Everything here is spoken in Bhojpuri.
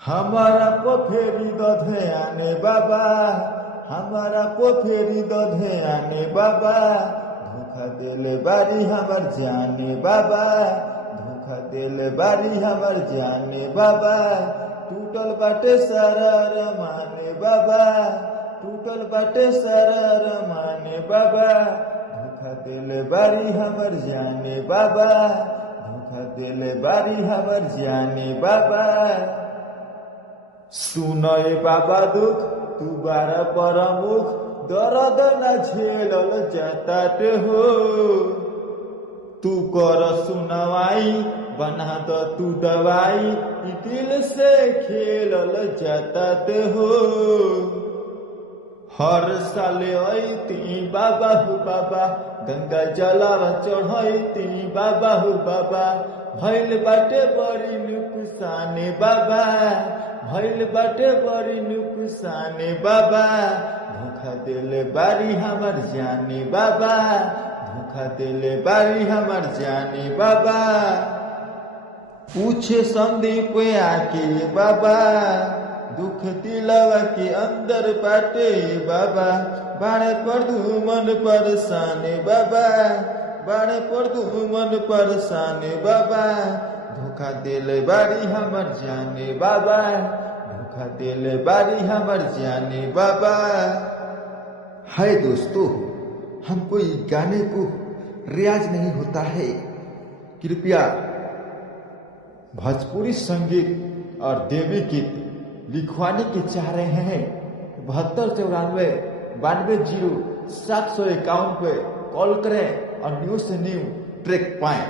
हमारा को फेरी दधे आने बाबा, हमारा को फेरी दधे आने बाबा, धोखा देले बारी हमर जाने बाबा, धोखा देले बारी हमर जाने बाबा, टूटल बाटे सारा रमाने बाबा, टूटल बाटे सारा रमाने बाबा, धोखा देले बारी हमर जाने बाबा, धोखा देले बारी हमर जाने बाबा। सुनए बाबा दुख तू बारा परमुख, दर्द न झेलल जाताटे हो, तू कर सुनवाई बना द तू दवाई, ई दिल से खेलल जाताटे हो। हर साले ऐती बाबा हो बाबा, गंगा जलावा चढ़ैती बाबा हो बाबा, भइल बाटे बड़ी नुकसाने बाबा, भइल बाटे बड़ी नुकसाने बाबा, धोखा देले बारी हमर जाने बाबा, धोखा देले बारी हमर जाने बाबा। पूछे संदीप आके बाबा, दुख दिलवा के अंदर बाटे बाबा, बाड़े पर दू मन परेशाने बाबा, बाड़े पर दू मन परेशाने बाबा, धोखा देले बारी हमर जाने बाबा, धोखा देले बारी हमर जाने बाबा। हाय दोस्तों, हमको ये गाने को रियाज नहीं होता है, कृपया भोजपुरी संगीत और देवी गीत लिखवाने के चाह रहे हैं 7294 92 0751 पे कॉल करें और न्यू से न्यू ट्रैक पाएं।